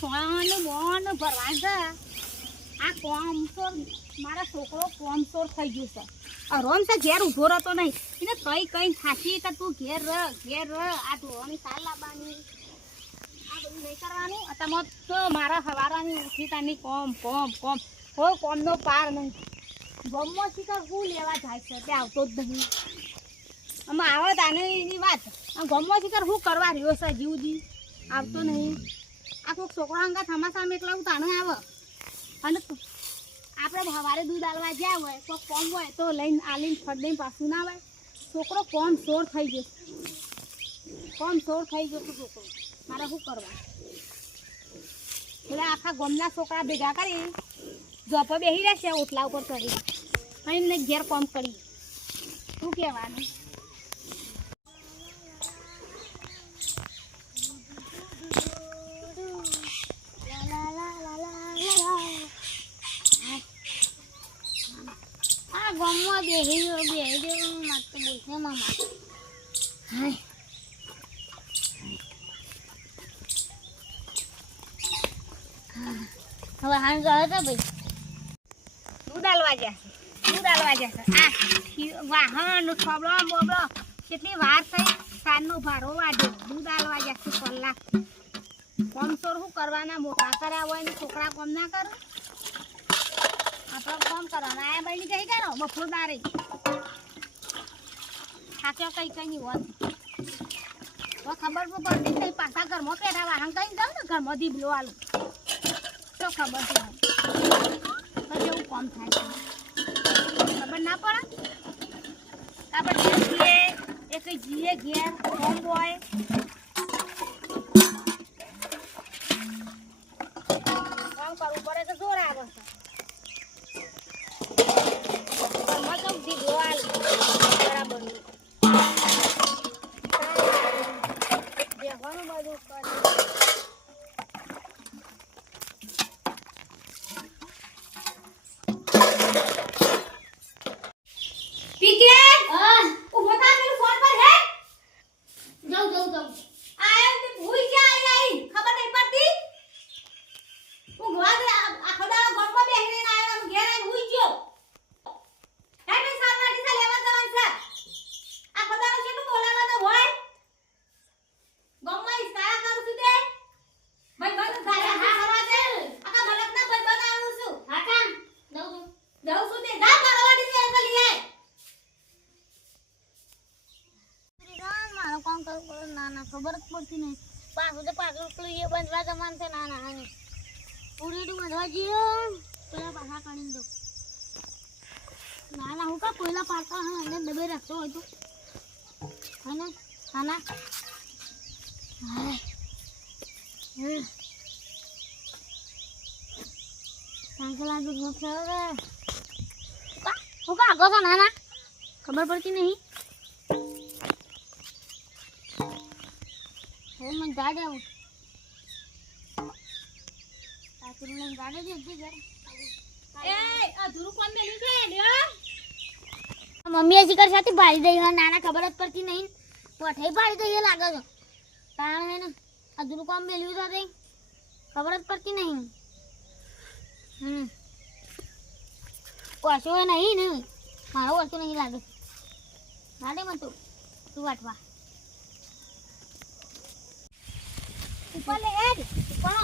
સોનું બોન ભરવા છે. આ કોમસોર મારા છોકરો કોમસોર થઈ ગયો છે. અરોન તો ઘેર ઊભો રહેતો નહીં. એને કઈ કઈ થાકી કે તું ઘેર રહ ઘેર રહ આ ધોવાની સાલ લાવવાની. આ બધું નહીં કરવાનું. તમે તો મારા હવારાની ઉઠી તાની કોમ કોમ કોમ. કોઈ કોમનો પાર નહીં. ગમો શીખર હું લેવા જાય છે, તે આવતો જ નહીં. આમાં આવે તાને વાત. ગમો શીખર હું કરવા રહ્યો છે, જીવજી? આવતો નહીં. આ કોઈક છોકરા અંગા થમા સામે એકલા હું આવે. અને આપણે સવારે દૂધ આલવા જ્યાં હોય તો કોમ હોય, તો લઈને આલીને ફટ દઈને પાછું ના આવે. છોકરો કોમ સોર થઈ ગયો કોમ સોર થઈ ગયો છોકરો. મારે શું કરવા? એટલે આખા ગમના છોકરા ભેગા કરી જોપો બેસી રહેશે ઓટલા ઉપર ચડી. અને ઘેર કોમ કરી. શું કહેવાનું? બેસી ગયો બેસી ગયો માર તો બોલશે મામા. હાય. હવે હાણ ગયો તો ભાઈ? દૂધ આલવા જશે દૂધ આલવા જશે આ વાહન થોબડો બોબડો. કેટલી વાર થઈ? સાંજનો ભારો વાઢ્યો દૂધ આલવા જશે કલાક. કોમસોર શું કરવાના? મોટા કર્યા હોય ને છોકરા કોમ ના કરે? આપણે કોમ કરવાનો આયા બની જઈ ગયા બફોદારે થાક્યો કઈ કઈ ની હોત. તો ખબર પડતી નહીં પાછા ઘરમાં પેઠા વાહન કઈ જાઉં ને, ઘરમાં દીબલો આલું તો ખબર છે પછી એવું કોમ થાય ખબર ના પડે? આપણે જીએ એક એ કઈ જઈએ ઘેર, કોમ હોય? કામ કરવું પડે તો જોર આવે બેસવાનું બધું કરે પીકે હા ઊભો થા પેલું ફોન પર હે જાઉં જાઉં જાઉં આયા તે ભૂઈ ગયા આઈ ખબર નહીં પડતી હું ગવા દે આખો દાડો ગમમાં બેહીને આયો આમ ઘેર આઈને હુઈ ગયો હેડે સાલવાડી સા લેવા જવાનું છે આખો દાડો કેટલું બોલાવવાનો હોય ગમમાં ઇશારા કરું છું તે ભાઈ બંધ થાય હા કરવા દે આખા મલકના ભાઈ બંધ આવું છું હા કામ જાઉં છું જાઉં છું તે જા કરવાડી છે એટલે લઈ આય મારો કામ કરવું પડે ના ના, ખબર જ પડતી નહીં. પાછું તો પાછું પેલું એ બંધવા જવાનું છે, ના ના હા પૂરીડું બંધવા જઈએ પેલા પાછા કાઢી દો ના ના, હું કા પહેલા પાડતા હા એને દબાઈ રાખતો હોય તો. હા, ને, હા, ના. હાય. હમ. કાંકલા હું કા આગો છો, ના ના? ખબર પડતી નહીં? મને ગાડે આવું સાસરું લઈને ગાડે હતી ઘરે મમ્મી હજી કર સાથે ભાડી દઈ નાના ખબર જ પડતી નહીં. પઠાઈ ભાડી દઈએ લાગે છે. કારણ હે ને અધૂરું કોમ છે તે ખબર જ પડતી નહીં. હમ. ઓછો નહીં ને. મારો ઓછો નહીં લાગે. ગાડે મતું તું વાટવા. ઉપર લે જ ઉપર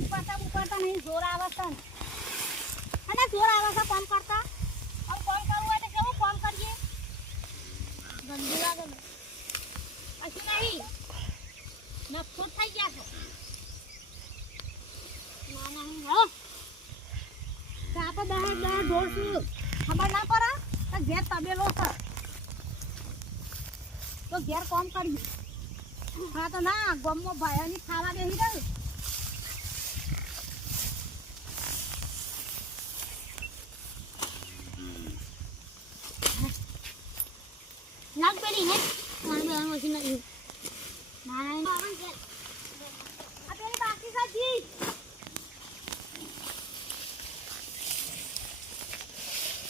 ઉપરતા ઉપરતા નહીં, જોર આવે છે. અને જોર આવે છે, ફોન કરતા. આમ કોમ કરવું હોય તો કેવું? કોમ કરીએ. ગંદુ લાગે પછી નહીં. નફોટ થઈ ગયા છે. ના ના હું. બહાર બહાર ઢોળશું ખબર ના પડે. તો ઘેર તબેલો છે. તો ઘેર કોમ કરીએ? હા તો ના ગમો ભાઈઓની ખાવા બેસી રહ્યું નાગ પેલી ને મારી બેન મશીન નથી ના આ પેલી બાકી સાજી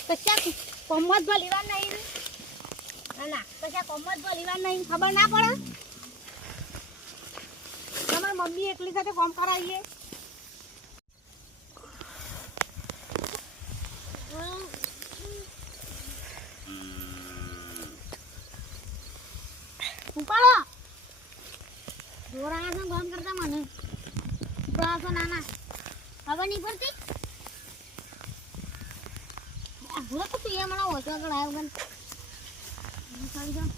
કશા કોમત ભલીવાર નહીં નહીં ખબર ના પડે? બી એકલી સાથે કામ કરાવીએ. ઉપાડો. જોરા આસન કામ કરતા મને. ઉપાડો છો નાના. ખબર નહીં પડતી? ભૂલો તો તું એ મને ઓછો આગળ આવ્યો જા